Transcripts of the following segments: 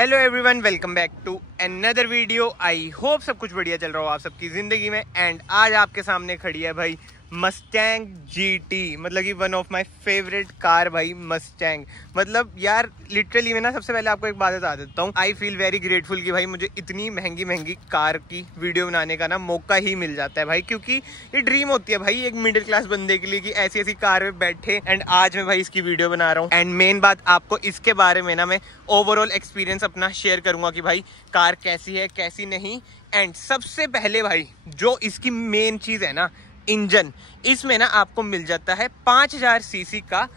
Hello everyone, welcome back to another video. I hope सब कुछ बढ़िया चल रहा हो आप सबकी जिंदगी में। एंड आज आपके सामने खड़ी है भाई मस्टैंग जीटी, मतलब कि one of my favourite car भाई मस्टैंग। मतलब यार लिटरली मैं ना सबसे पहले आपको एक बात बता देता हूँ। आई फील वेरी ग्रेटफुल कि भाई मुझे इतनी महंगी कार की वीडियो बनाने का ना मौका ही मिल जाता है भाई, क्योंकि ये ड्रीम होती है भाई एक मिडिल क्लास बंदे के लिए कि ऐसी ऐसी कार में बैठे। एंड आज मैं भाई इसकी वीडियो बना रहा हूँ। एंड मेन बात आपको इसके बारे में ना मैं ओवरऑल एक्सपीरियंस अपना शेयर करूंगा कि भाई कार कैसी है कैसी नहीं। एंड सबसे पहले भाई जो इसकी मेन चीज है ना, इंजन। इसमें ना आपको मिल जाता है 5000 सीसी का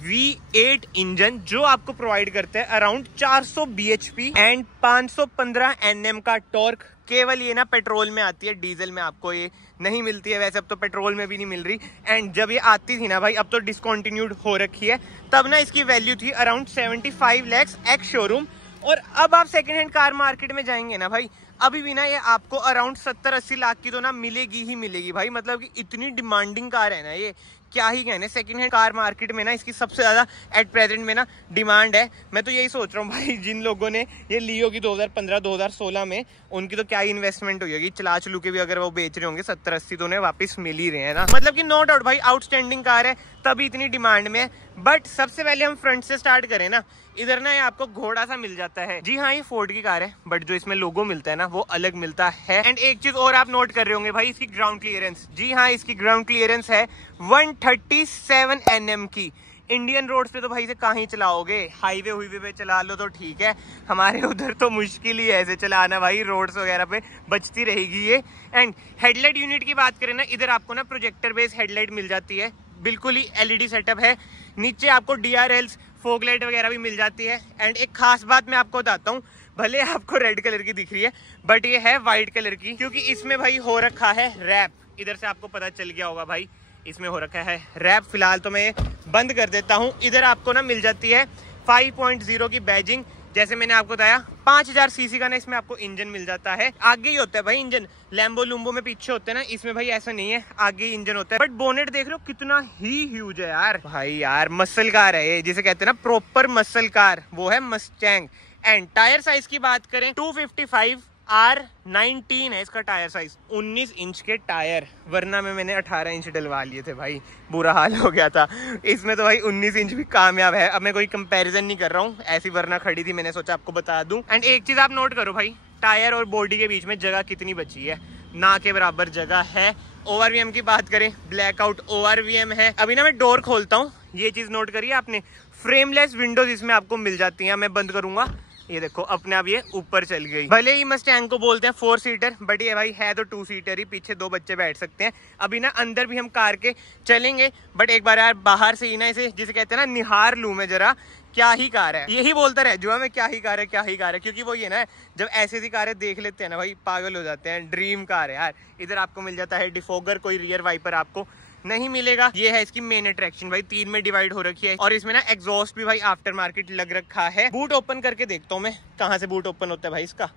V8 इंजन, जो आपको प्रोवाइड करता है अराउंड 400 bhp एंड 515 Nm का टॉर्क। केवल ये ना पेट्रोल में आती है, डीजल में आपको ये नहीं मिलती है। वैसे अब तो पेट्रोल में भी नहीं मिल रही। एंड जब ये आती थी ना भाई, अब तो डिसकंटिन्यूड हो रखी है, तब ना इसकी वैल्यू थी अराउंड 75 lakhs एक्स शोरूम। और अब आप सेकंड हैंड कार मार्केट में जाएंगे ना भाई, अभी भी ना ये आपको अराउंड 70-80 लाख की तो ना मिलेगी ही मिलेगी भाई। मतलब कि इतनी डिमांडिंग कार है ना ये, क्या ही कहने। सेकंड हैंड कार मार्केट में ना इसकी सबसे ज्यादा एट प्रेजेंट में ना डिमांड है। मैं तो यही सोच रहा हूँ भाई, जिन लोगों ने ये ली होगी 2015-2016 में, उनकी तो क्या ही इन्वेस्टमेंट हुई होगी। चला चलू के भी अगर वो बेच रहे होंगे 70-80 तो उन्हें वापस मिल ही रहे हैं ना। मतलब कि नो डाउट भाई आउटस्टैंडिंग कार है, तभी इतनी डिमांड में है। बट सबसे पहले हम फ्रंट से स्टार्ट करें ना, इधर ना ये आपको घोड़ा सा मिल जाता है। जी हाँ, ये फोर्ड की कार है, बट जो इसमें लोगो मिलता है ना वो अलग मिलता है। एंड एक चीज और आप नोट कर रहे होंगे भाई, इसकी ग्राउंड क्लियरेंस। जी हाँ, इसकी ग्राउंड क्लियरेंस है 137 Nm की। इंडियन रोड्स पे तो भाई से कहीं चलाओगे, हाईवे हुईवे पे चला लो तो ठीक है, हमारे उधर तो मुश्किल ही है ऐसे चलाना भाई, रोड्स वगैरह पे बचती रहेगी ये। एंड हेडलाइट यूनिट की बात करें ना, इधर आपको ना प्रोजेक्टर बेस्ड हेडलाइट मिल जाती है, बिल्कुल ही LED सेटअप है। नीचे आपको DRLs, फॉग लाइट वगैरह भी मिल जाती है। एंड एक खास बात मैं आपको बताता हूँ, भले आपको रेड कलर की दिख रही है बट ये है व्हाइट कलर की, क्योंकि इसमें भाई हो रखा है रैप। इधर से आपको पता चल गया होगा भाई, इसमें हो रखा है रैप। फिलहाल तो मैं बंद कर देता हूँ। इधर आपको ना मिल जाती है 5.0 की बैजिंग। जैसे मैंने आपको बताया 5000 सीसी का ना इसमें आपको इंजन मिल जाता है। आगे ही होता है भाई इंजन, लैम्बो लुम्बो में पीछे होते हैं ना, इसमें भाई ऐसा नहीं है, आगे ही इंजन होता है। बट बोनेट देख रहे हो कितना ही ह्यूज है यार। भाई यार मसल कार है ये, जिसे कहते हैं ना प्रॉपर मसल कार, वो है मस्टैंग। एंड टायर साइज की बात करें 255R19 है इसका टायर साइज, 19 इंच के टायर। वरना में मैंने 18 इंच डलवा लिए थे भाई, बुरा हाल हो गया था। इसमें तो भाई 19 इंच भी कामयाब है। अब मैं कोई कंपैरिजन नहीं कर रहा हूँ, ऐसी वरना खड़ी थी, मैंने सोचा आपको बता दूं। एंड एक चीज आप नोट करो भाई, टायर और बॉडी के बीच में जगह कितनी बची है, ना के बराबर जगह है। ORVM की बात करें, ब्लैकआउट ORVM है। अभी ना मैं डोर खोलता हूँ, ये चीज नोट करिए आपने, फ्रेमलेस विंडोज इसमें आपको मिल जाती है। मैं बंद करूंगा, ये देखो अपने आप ये ऊपर चल गई। भले ही मस्टैंग को बोलते हैं 4 सीटर, बट ये भाई है तो 2 सीटर ही, पीछे 2 बच्चे बैठ सकते हैं। अभी ना अंदर भी हम कार के चलेंगे, बट एक बार यार बाहर से ही ना इसे, जिसे कहते हैं ना, निहार लूं मैं जरा, क्या ही कार है। यही बोलता रह जो मैं, क्या ही कार है क्या ही कार है, क्योंकि वो ये ना जब ऐसी ऐसी कारें देख लेते हैं ना भाई पागल हो जाते हैं। ड्रीम कार है यार। इधर आपको मिल जाता है डिफोगर, कोई रियर वाइपर आपको नहीं मिलेगा। ये है इसकी मेन अट्रैक्शन भाई, 3 में डिवाइड हो रखी है। और इसमें ना एग्जॉस्ट भी भाई आफ्टर मार्केट लग रखा है। बूट ओपन करके देखता हूँ मैं, कहाँ से बूट ओपन होता है भाई इसका।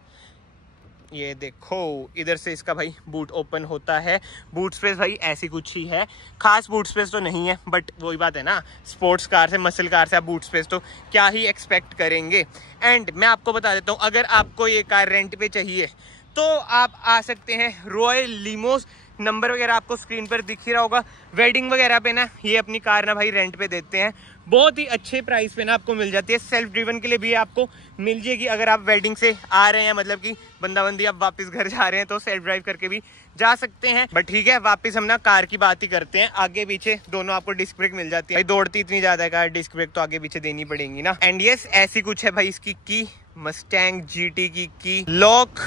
ये देखो इधर से इसका भाई बूट ओपन होता है। बूट स्पेस भाई ऐसी कुछ ही है, खास बूट स्पेस तो नहीं है, बट वही बात है ना, स्पोर्ट्स कार से, मसल कार से आप बूट स्पेस तो क्या ही एक्सपेक्ट करेंगे। एंड मैं आपको बता देता हूँ, अगर आपको ये कार रेंट पे चाहिए तो आप आ सकते हैं रॉयल लिमोस। नंबर वगैरह आपको स्क्रीन पर दिख ही रहा होगा। वेडिंग वगैरह पे ना ये अपनी कार ना भाई रेंट पे देते हैं, बहुत ही अच्छे प्राइस पे ना आपको मिल जाती है। सेल्फ ड्रिवन के लिए भी आपको मिल जाएगी। अगर आप वेडिंग से आ रहे हैं, मतलब कि बंदाबंदी आप वापस घर जा रहे हैं, तो सेल्फ ड्राइव करके भी जा सकते हैं। बट ठीक है, वापस हम ना कार की बात ही करते हैं। आगे पीछे दोनों आपको डिस्क ब्रेक मिल जाती है भाई, दौड़ती इतनी ज्यादा है कार, डिस्क ब्रेक तो आगे पीछे देनी पड़ेगी ना। एंड यस, ऐसी कुछ है भाई इसकी की, मस्टैंग जीटी की लॉक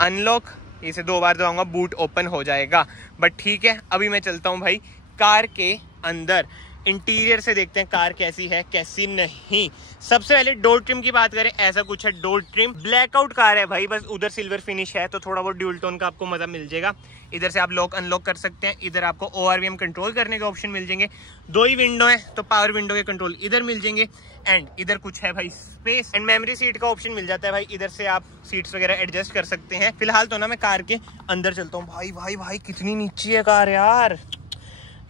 अनलॉक, इसे 2 बार दबाऊंगा बूट ओपन हो जाएगा। बट ठीक है, अभी मैं चलता हूँ भाई कार के अंदर, इंटीरियर से देखते हैं कार कैसी है कैसी नहीं। सबसे पहले डोर ट्रिम की बात करें, ऐसा कुछ है डोर ट्रिम। ब्लैकआउट कार है भाई, बस उधर सिल्वर फिनिश है तो थोड़ा बहुत ड्यूल टोन का आपको मजा मिल जाएगा। इधर से आप लॉक अनलॉक कर सकते हैं। इधर आपको ORVM कंट्रोल करने के ऑप्शन मिल जाएंगे। 2 ही विंडो है तो पावर विंडो के कंट्रोल इधर मिल जाएंगे। एंड इधर कुछ है भाई स्पेस एंड मेमोरी सीट का ऑप्शन मिल जाता है भाई, इधर से आप सीट्स वगैरह एडजस्ट कर सकते हैं। फिलहाल तो ना मैं कार के अंदर चलता हूँ। भाई भाई भाई कितनी नीची है कार यार।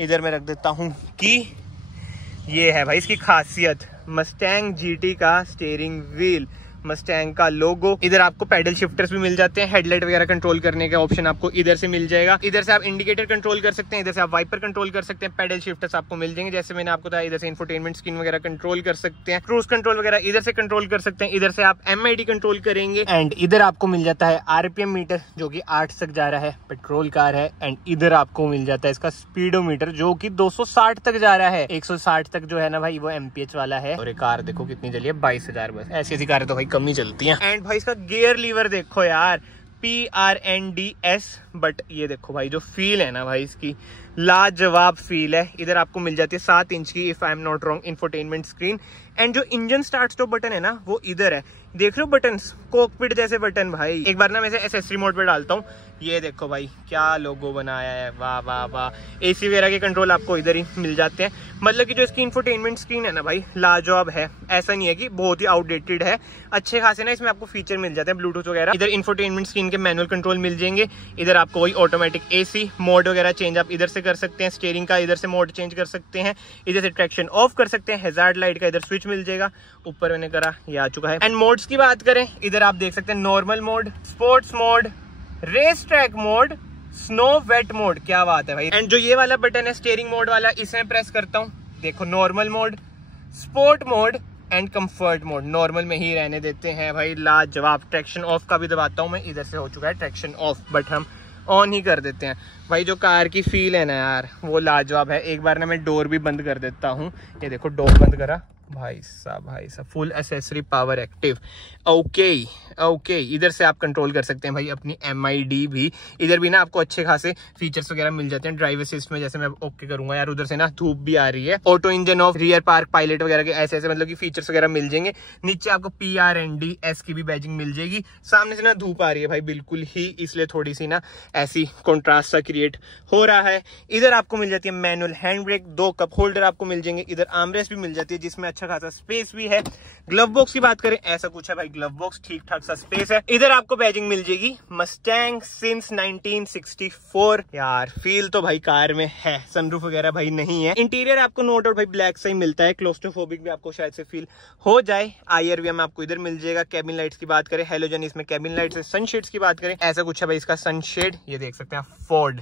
इधर मैं रख देता हूँ कि ये है भाई इसकी खासियत, मस्टैंग जीटी का स्टीयरिंग व्हील। मस्टैंग का लोगो। इधर आपको पैडल शिफ्टर्स भी मिल जाते हैं, हेडलाइट वगैरह कंट्रोल करने का ऑप्शन आपको इधर से मिल जाएगा। इधर से आप इंडिकेटर कंट्रोल कर सकते हैं, इधर से आप वाइपर कंट्रोल कर सकते हैं, पैडल शिफ्टर्स आपको मिल जाएंगे जैसे मैंने आपको बताया। इधर से इंफोटेनमेंट स्क्रीन वगैरह कंट्रोल कर सकते हैं, क्रूज कंट्रोल वगैरह इधर से कंट्रोल कर सकते हैं। इधर से आप MID कंट्रोल करेंगे एंड इधर आपको मिल जाता है RPM मीटर जो कि 8 तक जा रहा है, पेट्रोल कार है। एंड इधर आपको मिल जाता है इसका स्पीडोमीटर जो कि 260 तक जा रहा है। 160 तक जो है ना भाई वो MPH वाला है। और ये कार देखो कितनी चली है, 22,000 बस। ऐसी कारें तो भाई कम ही चलती हैं। एंड भाई इसका गियर लीवर देखो यार, PRNDS। बट ये देखो भाई जो फील है ना भाई इसकी, लाजवाब फील है। इधर आपको मिल जाती है 7 इंच की, if I am not wrong, infotainment screen. And जो इंजन स्टार्ट स्टॉप बटन है ना वो इधर है, देख रहे हो बटन, कॉकपिट जैसे बटन भाई। एक बार ना मैं एसेसरी मोड पे डालता हूँ, ये देखो भाई क्या लोगो बनाया है, वाह वाह वाह। AC वगैरह के कंट्रोल आपको इधर ही मिल जाते हैं। मतलब कि जो इसकी इंफोटेनमेंट स्क्रीन है ना भाई, लाजवाब है। ऐसा नहीं है कि बहुत ही आउटडेटेड है, अच्छे खासे ना इसमें आपको फीचर मिल जाते हैं, ब्लूटूथ वगैरह। इधर इंफोटेनमेंट स्क्रीन के मैनुअल कंट्रोल मिल जाएंगे। इधर आपको वही ऑटोमेटिक AC मोड वगैरह चेंज आप इधर से कर सकते हैं, स्टीयरिंग का इधर से मोड चेंज कर सकते हैं, इधर से ट्रैक्शन ऑफ कर सकते हैं, हैजार्ड लाइट का इधर स्विच मिल जाएगा। ऊपर मैंने करा, ये आ चुका है। एंड मोड्स की बात करें, इधर आप देख सकते हैं normal mode, sports mode, race track mode, snow wet mode. क्या बात है भाई। एंड जो ये वाला बटन है स्टीयरिंग मोड वाला, इसमें प्रेस करता हूँ, देखो normal mode, sport mode and comfort mode. Normal में ही रहने देते हैं भाई, लाजवाब। ट्रैक्शन ऑफ का भी दबाता हूँ मैं, इधर से हो चुका है ट्रैक्शन ऑफ, बट हम ऑन ही कर देते हैं भाई। जो कार की फील है ना यार वो लाजवाब है। एक बार ना मैं डोर भी बंद कर देता हूँ, ये देखो डोर बंद करा भाई साहब, full accessory power active. Okay, इधर से आप कंट्रोल कर सकते हैं भाई अपनी MID भी। इधर भी ना आपको अच्छे खासे फीचर्स वगैरह मिल जाते हैं। ड्राइव असिस्ट में जैसे मैं ओके करूंगा यार, उधर से ना धूप भी आ रही है, auto engine of, rear park pilot वगैरह के ऐसे मतलब कि फीचर्स वगैरह मिल जाएंगे। नीचे आपको PRNDS की भी बैजिंग मिल जाएगी। सामने से ना धूप आ रही है भाई बिल्कुल ही, इसलिए थोड़ी सी ना ऐसी कॉन्ट्रास्ट सा क्रिएट हो रहा है। इधर आपको मिल जाती है manual hand brake, 2 cup holder आपको मिल जाएंगे। इधर आर्मरेस्ट भी मिल जाती है जिसमें अच्छा खासा स्पेस भी है। ग्लव बॉक्स की बात करें, ऐसा कुछ है भाई, ग्लव बॉक्स ठीक ठाक सा स्पेस है। इधर आपको बैजिंग मिल जाएगी मस्टैंग सिंस 1964। यार फील तो भाई कार में है, सनरूफ वगैरह भाई नहीं है। इंटीरियर आपको नो डाउट भाई ब्लैक से ही मिलता है, क्लोस्ट्रोफोबिक भी आपको शायद से फील हो जाए। IRVM आपको इधर मिल जाएगा। कैबिन लाइट्स की बात करें, हेलोजन इसमें कैबिन लाइट्स है। सनशेड्स की बात करें, ऐसा कुछ है भाई इसका सनशेड, ये देख सकते हैं फोर्ड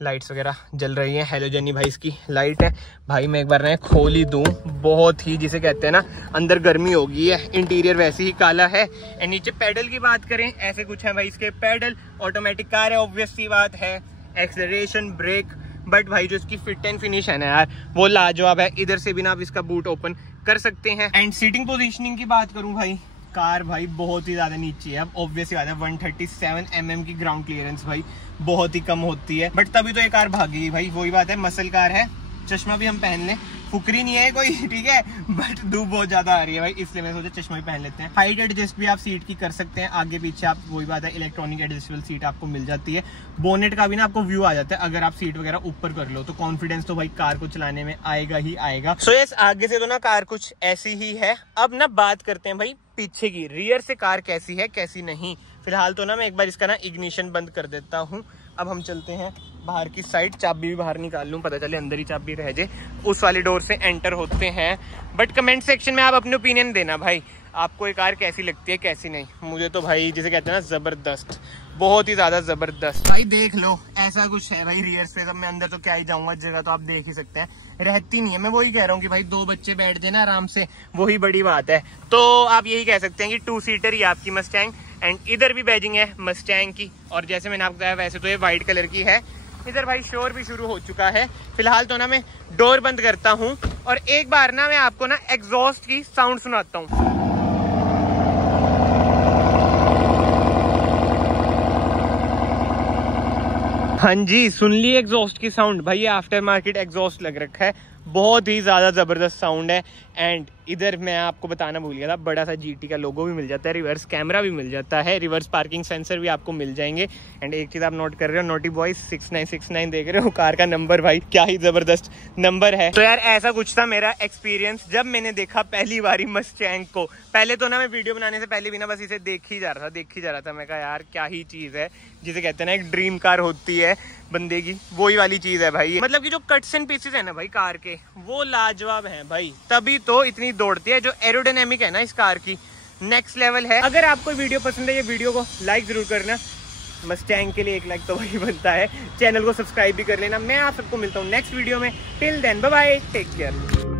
लाइट्स वगैरह जल रही हैं। हेलोजनी भाई इसकी लाइट है भाई। मैं एक बार ना खोल ही दूं, बहुत ही जिसे कहते हैं ना अंदर गर्मी हो गई है। इंटीरियर वैसे ही काला है। एंड नीचे पैडल की बात करें, ऐसे कुछ है भाई इसके पैडल। ऑटोमेटिक कार है, ऑब्वियस सी बात है। एक्सेलरेशन, ब्रेक, बट भाई जो इसकी फिट एंड फिनिश है ना यार वो लाजवाब है। इधर से भी ना आप इसका बूट ओपन कर सकते हैं। एंड सीटिंग पोजिशनिंग की बात करूं भाई, कार भाई बहुत ही ज्यादा नीचे है। अब ऑब्वियसली बात है 137 mm की ग्राउंड क्लियरेंस भाई बहुत ही कम होती है, बट तभी तो ये कार भागेगी भाई। वही बात है, मसल कार है। चश्मा भी हम पहन लें, फुकरी नहीं है कोई, ठीक है, बट धूप बहुत ज्यादा आ रही है भाई, इसलिए मैं सोचा चश्मा भी पहन लेते हैं। हाइट एडजस्ट भी आप सीट की कर सकते हैं, आगे पीछे आप, वही बात है, इलेक्ट्रॉनिक एडजस्टेबल सीट आपको मिल जाती है। बोनेट का भी ना आपको व्यू आ जाता है अगर आप सीट वगैरह ऊपर कर लो, तो कॉन्फिडेंस तो भाई कार को चलाने में आएगा ही आएगा। सो यस, आगे से तो ना कार कुछ ऐसी ही है। अब ना बात करते हैं भाई पीछे की, रियर से कार कैसी है कैसी नहीं। फिलहाल तो ना मैं एक बार इसका ना इग्निशन बंद कर देता हूँ। अब हम चलते हैं बाहर की साइड, चाबी भी बाहर निकाल लूं, पता चले अंदर ही चाबी रह जाए। उस वाले डोर से एंटर होते हैं। बट कमेंट सेक्शन में आप अपने ओपिनियन देना भाई, आपको ये कार कैसी लगती है कैसी नहीं। मुझे तो भाई जिसे कहते हैं ना जबरदस्त, बहुत ही ज्यादा जबरदस्त भाई। देख लो ऐसा कुछ है भाई रियर स्पेस। अब मैं अंदर तो क्या ही जाऊंगा, जगह तो आप देख ही सकते हैं रहती नहीं है। मैं वही कह रहा हूँ कि भाई 2 बच्चे बैठ देना आराम से, वही बड़ी बात है। तो आप यही कह सकते हैं कि 2 सीटर ही आपकी मस्टैंग। एंड इधर भी बैजिंग है मस्टैंग की, और जैसे मैंने आपको बताया वैसे तो ये व्हाइट कलर की है। इधर भाई शोर भी शुरू हो चुका है। फिलहाल तो ना मैं डोर बंद करता हूँ और एक बार ना मैं आपको ना एग्जॉस्ट की साउंड सुनाता हूँ। हाँ जी, सुन ली एग्जॉस्ट की साउंड भाई, ये आफ्टर मार्केट एग्जॉस्ट लग रखा है, बहुत ही ज्यादा जबरदस्त साउंड है। एंड इधर मैं आपको बताना भूल गया था, बड़ा सा GT का लोगो भी मिल जाता है, रिवर्स कैमरा भी मिल जाता है, रिवर्स पार्किंग सेंसर भी आपको मिल जाएंगे। एंड एक चीज आप नोट कर रहे हो, नोटी बॉय 6969 देख रहे हो, कार का नंबर भाई क्या ही जबरदस्त नंबर है। तो यार ऐसा कुछ था मेरा एक्सपीरियंस जब मैंने देखा पहली बारी मस्टैंग को। पहले तो ना मैं वीडियो बनाने से पहले भी ना बस इसे देख ही जा रहा था। मैं कहा यार क्या ही चीज है, जिसे कहते हैं ना एक ड्रीम कार होती है बंदे की, वही वाली चीज है भाई। मतलब कि जो कट्स एंड पीसेस है ना भाई कार के, वो लाजवाब हैं भाई, तभी तो इतनी दौड़ती है। जो एरोडायनेमिक है ना इस कार की, नेक्स्ट लेवल है। अगर आपको वीडियो पसंद है ये वीडियो को लाइक जरूर करना, मस्टैंग के लिए एक लाइक तो वही बनता है। चैनल को सब्सक्राइब भी कर लेना। मैं आप सबको मिलता हूँ नेक्स्ट वीडियो में। Till then bye bye, take care.